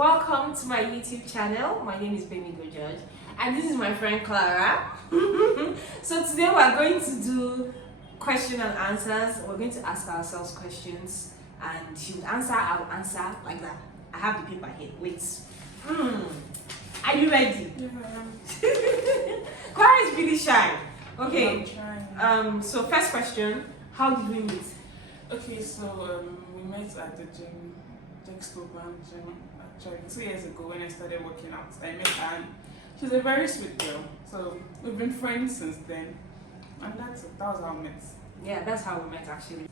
welcome to my YouTube channel. My name is Baby Go Judge, and this is my friend Clara. So today we are going to do question and answers. We're going to ask ourselves questions, and she would answer, I will answer like that. I have the paper here. Wait. Are you ready? Yeah. Clara is really shy. Okay. I'm trying. So first question: how did we meet? Okay, so we met at the gym, Dexcoban gym, actually 2 years ago when I started working out. I met her and she's a very sweet girl. So we've been friends since then. And that's it. That was how we met. Yeah, that's how we met actually.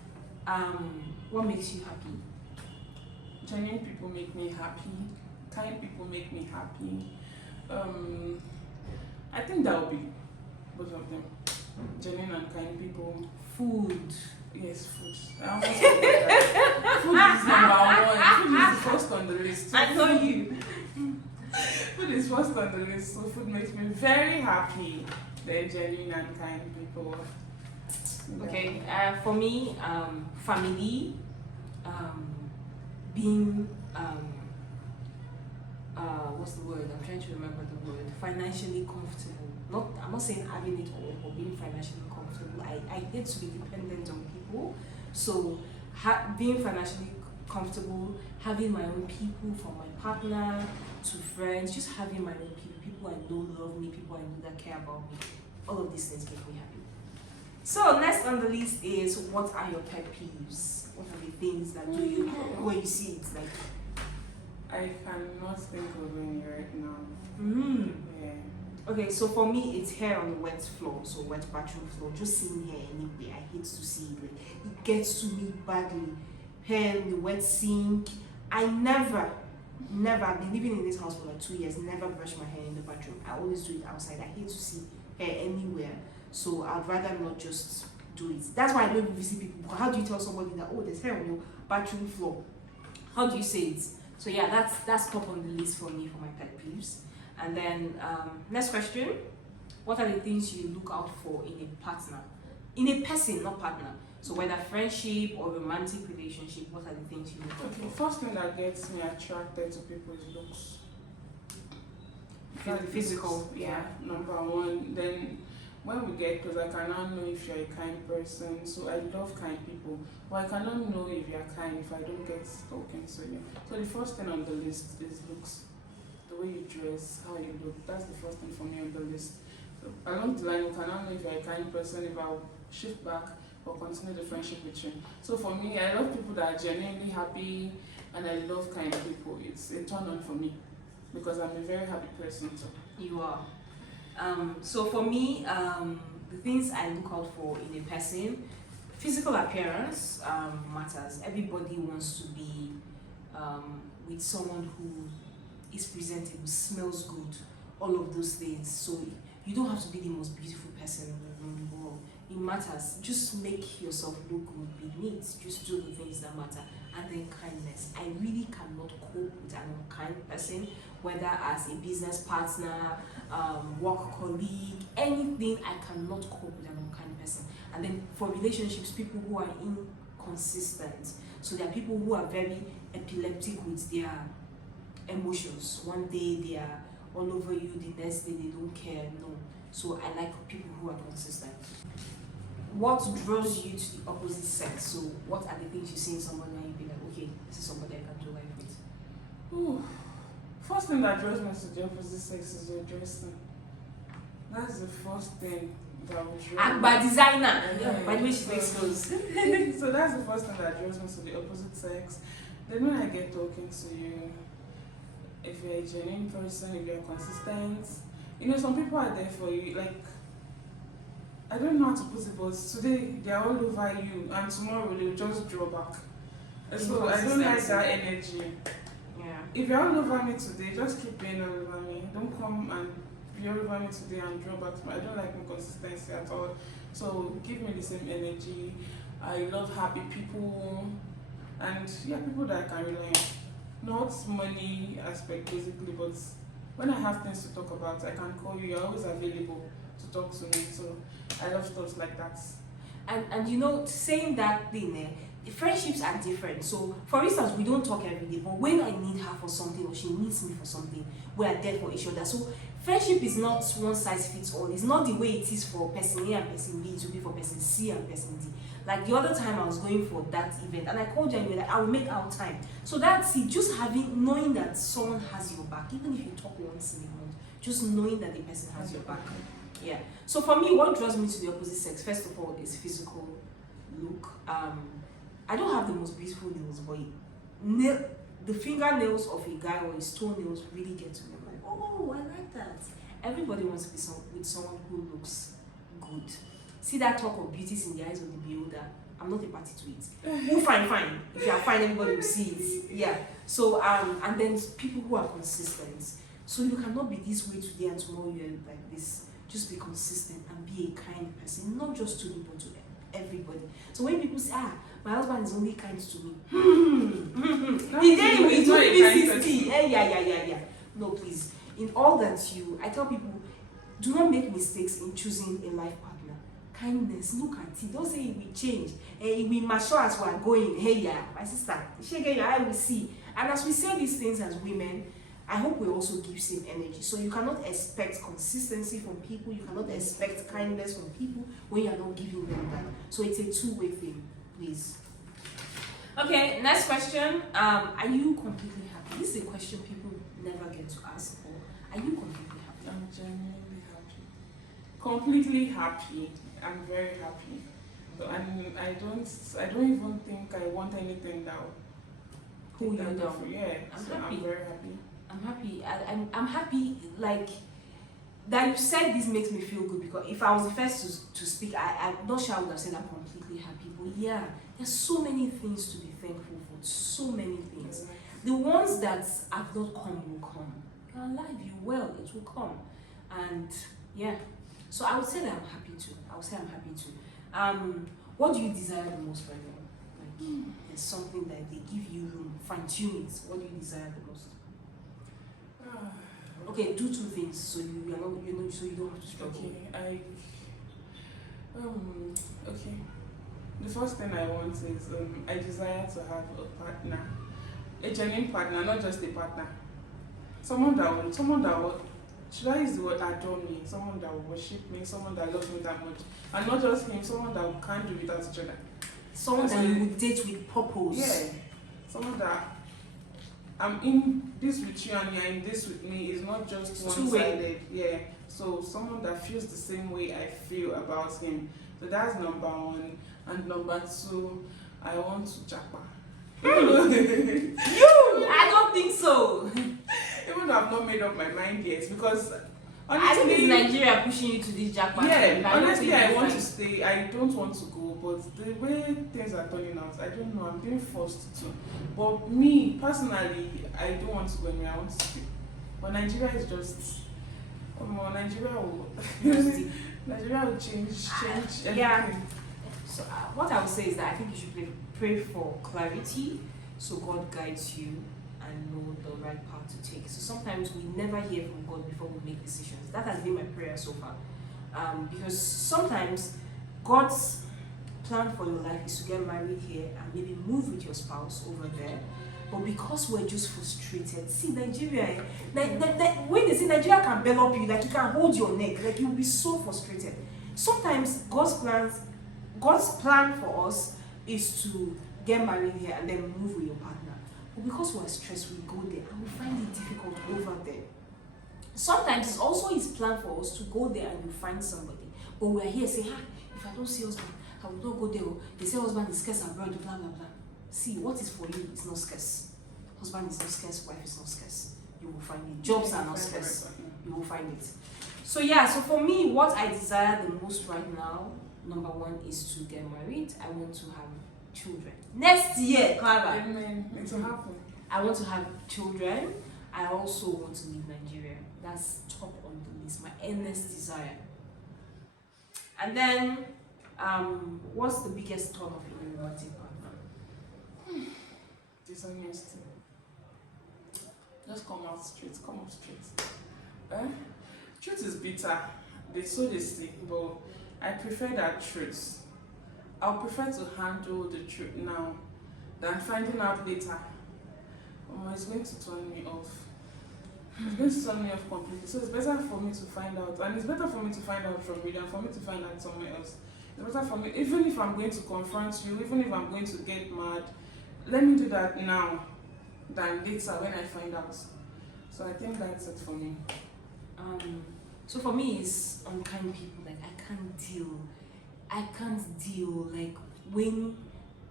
What makes you happy? Genuine people make me happy. Kind people make me happy. I think that would be both of them. Genuine and kind people. Food. Yes, food. I almost forgot that. Food is number one. Food is the first on the list. I know you. Food is first on the list, so food makes me very happy. They're genuine and kind people. Okay, for me, family, being, what's the word? I'm trying to remember the word. Financially comfortable. I'm not saying having it all, but being financially comfortable. I hate to be dependent on people. So, being financially comfortable, having my own people, from my partner to friends, just having my own people I know love me, people I know that care about me. All of these things make me happy. So next on the list is, what are your pet peeves? What are the things that do you when you see it like? I cannot think of any right now. Yeah. Okay, so for me it's hair on the wet floor, so wet bathroom floor. Just seeing hair anywhere, I hate to see it. Like, it gets to me badly. Hair in the wet sink. I've been living in this house for like 2 years, never brush my hair in the bathroom. I always do it outside. I hate to see hair anywhere. So I'd rather not just do it. That's why I don't even visit people. Because how do you tell somebody that, oh, there's hair on your bathroom floor? How do you say it? So yeah, that's top on the list for me for my pet peeves. And then next question: what are the things you look out for in a partner, in a person, not partner? So whether friendship or romantic relationship, what are the things you look out Okay, for? first thing that gets me attracted to people is looks. Physical, yeah. Number one. Then when we get close, I cannot know if you're a kind person. So I love kind people. But I cannot know if you're kind if I don't get talking to you. So the first thing on the list is looks. The way you dress, how you look. That's the first thing for me on the list. So along the line, you cannot know if you're a kind person if I'll shift back or continue the friendship with you. So for me, I love people that are genuinely happy, and I love kind people. It's a turn on for me because I'm a very happy person too. You are. So for me, the things I look out for in a person, physical appearance matters. Everybody wants to be with someone who is presentable, smells good, all of those things. So you don't have to be the most beautiful person in the world. It matters. Just make yourself look good, be neat. Just do the things that matter. And then kindness. I really cannot cope with an unkind person, whether as a business partner, work colleague, anything. I cannot cope with an unkind person. And then for relationships, people who are inconsistent. So there are people who are very epileptic with their emotions. One day they are all over you, the next day they don't care. No. So I like people who are consistent. What draws you to the opposite sex? So what are the things you see in somebody and you be like, okay, this is somebody I can do life with? Ooh. First thing that draws me to the opposite sex is your dressing. That's the first thing that will draw me. Akbar designer. Yeah. By the way, she makes clothes. So that's the first thing that draws me to the opposite sex. Then when I get talking to you, if you're a genuine person, if you're consistent, some people are there for you. Like, I don't know how to put it, but today they're all over you, and tomorrow they'll just draw back. So I don't like that energy. Yeah. If you're all over me today, just keep being all over me. Don't come and be all over me today and draw back. I don't like inconsistency at all. So give me the same energy. I love happy people, and people that I can rely on. Not money aspect basically, but when I have things to talk about, I can call you. You're always available to talk to me. So I love stuff like that. And saying that thing, friendships are different. So, for instance, we don't talk every day, but when I need her for something or she needs me for something, we are there for each other. So, friendship is not one size fits all. It's not the way it is for person A and person B, it will be for person C and person D. Like the other time I was going for that event and I called you and you were like, I will make out time. So that's it, just knowing that someone has your back, even if you talk once in a month, just knowing that the person has your back. Yeah. So for me, what draws me to the opposite sex, first of all, is physical look. I don't have the most beautiful nails, but the fingernails of a guy or his toenails really get to me. I'm like, oh, I like that. Everybody wants to be with someone who looks good. See that talk of beauty is in the eyes of the beholder. I'm not a party to it. Who fine. If you are fine, everybody will see it. Yeah. So and then people who are consistent. So you cannot be this way today and tomorrow you're like this. Just be consistent and be a kind person, not just to me but to everybody. So when people say, my husband is only kind to me, the day we do this, yeah. No, please. In all that I tell people, do not make mistakes in choosing a life partner. Kindness, look at it. Don't say it will change. It will mature as we are going. Hey, yeah, my sister, shake your eye, will see. And as we say these things as women, I hope we also give same energy. So you cannot expect consistency from people. You cannot expect kindness from people when you are not giving them that. So it's a two-way thing, please. Okay, next question. Are you completely happy? This is a question people never get to ask. Or are you completely happy? I'm genuinely happy. Completely happy. I'm very happy. And I don't even think I want anything now. Cool, you're down. Yeah, I'm very happy. I'm happy. I'm happy, like, that you said this makes me feel good, because if I was the first to speak, I'm not sure I would have said I'm completely happy. But yeah, there's so many things to be thankful for. So many things. The ones that have not come will come. You're alive, you're well, it will come. And yeah, so I would say that I'm happy too. What do you desire the most right now? Like, there's something that they give you room, fine tune it. What do you desire the most? Okay, do two things so you are not, so you don't have to struggle. Okay, the first thing I want is I desire to have a partner, a genuine partner, not just a partner. Someone that will, should I use the word adore me? Someone that will worship me, someone that loves me that much, and not just him, someone that can't do without each other. Someone that you would date with purpose. Yeah, someone that I'm in this with you and you're in this with me is not just one-sided. Yeah. So someone that feels the same way I feel about him. So that's number one. And number two, I want to japa. I don't think so. Even though I've not made up my mind yet, because honestly, I think it's Nigeria pushing you to this jackpot. Yeah, honestly, I want to stay. I don't want to go, but the way things are turning out, I don't know. I'm being forced to. But me personally, I don't want to go anywhere. I want to stay. But Nigeria is just. Nigeria will change everything. Yeah. So what I would say is that I think you should pray for clarity, so God guides you and know the right path to take. So sometimes we never hear from God before we make decisions. That has been my prayer so far. Because sometimes God's plan for your life is to get married here and maybe move with your spouse over there. But because we're just frustrated, see Nigeria, when they say Nigeria can envelop you, like you can hold your neck, like you'll be so frustrated. Sometimes God's plan for us is to get married here and then move with your partner. But because we're stressed, we go there and we find it difficult over there. Sometimes it's also His plan for us to go there and you find somebody. But we're here saying, if I don't see husband, I will not go there. They say husband is scarce abroad, blah blah blah. See, what is for you is not scarce. Husband is not scarce, wife is not scarce. You will find it. Jobs are not scarce. You will find it. So yeah, so for me, what I desire the most right now, number one, is to get married. I want to have children. Next year, Clara. Amen. It will happen. I want to have children. I also want to leave Nigeria. That's top on the list, my earnest desire. And then, what's the biggest turn off in a romantic partner? Dishonesty. Just come out straight. Truth is bitter. They say, but I prefer that truth I'll prefer to handle the truth now than finding out later. It's going to turn me off. It's going to turn me off completely. So it's better for me to find out, and it's better for me to find out from you than for me to find out somewhere else. It's better for me, even if I'm going to confront you, even if I'm going to get mad, let me do that now than later when I find out. So I think that's it for me. So for me, it's unkind people. Like I can't deal. Like when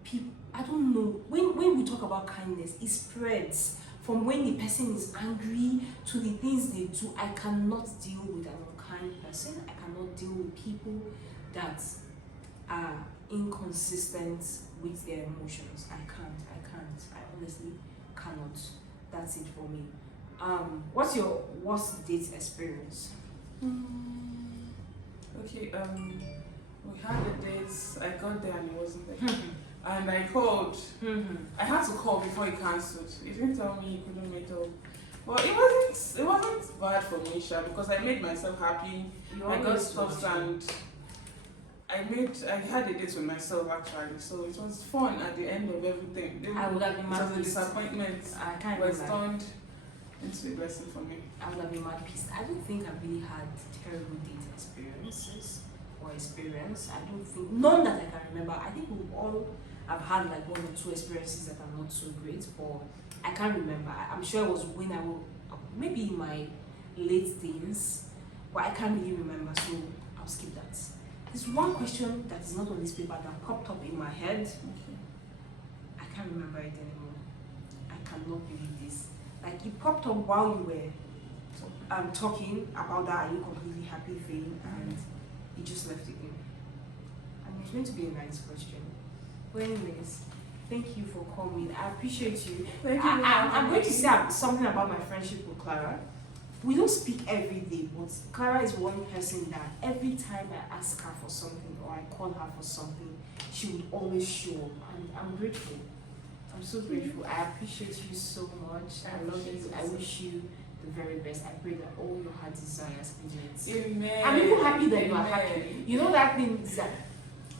people, I don't know. When we talk about kindness, it spreads from when the person is angry to the things they do. I cannot deal with an unkind person. I cannot deal with people that are inconsistent with their emotions. I can't. I honestly cannot. That's it for me. What's your worst date experience? Okay, we had a date. I got there and he wasn't there. And I called. I had to call before he cancelled. He didn't tell me he couldn't meet up. But it wasn't bad for me, Sha, because I made myself happy. I got stuff and I had a date with myself actually, so it was fun at the end of everything. I would have been mad. It was a disappointment. I can't was turned into a blessing for me. I would have been mad pissed. I don't think I've really had terrible date experiences or experience. I don't think, none that I can remember. I think we all have had like 1 or 2 experiences that are not so great, but I can't remember. I'm sure it was when I was maybe in my late teens, but I can't really remember, so I'll skip that. There's one question that is not on this paper that popped up in my head. Okay. I can't remember it anymore. I cannot believe this. Like it popped up while you were talking about that "are you completely happy" thing, and it just left it in. And it's going to be a nice question. But anyways, thank you for coming. I appreciate you. Thank you. I'm going to say something about my friendship with Clara. We don't speak every day, but Clara is one person that every time I ask her for something or I call her for something, she would always show up, and I'm grateful. I'm so grateful. I appreciate you so much. I love you. I wish you the very best. I pray that all your heart desires be met. Amen. I'm even happy that you are Amen. happy. You know that thing is that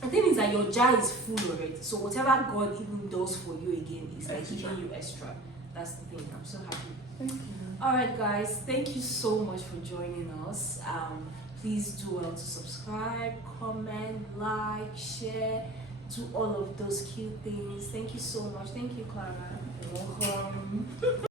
the thing is that your jar is full already. So whatever God even does for you again is like Extra. giving you extra. That's the thing. I'm so happy. Thank you. Alright guys, thank you so much for joining us. Please do well to subscribe, comment, like, share, do all of those cute things. Thank you so much. Thank you, Clara. You're welcome.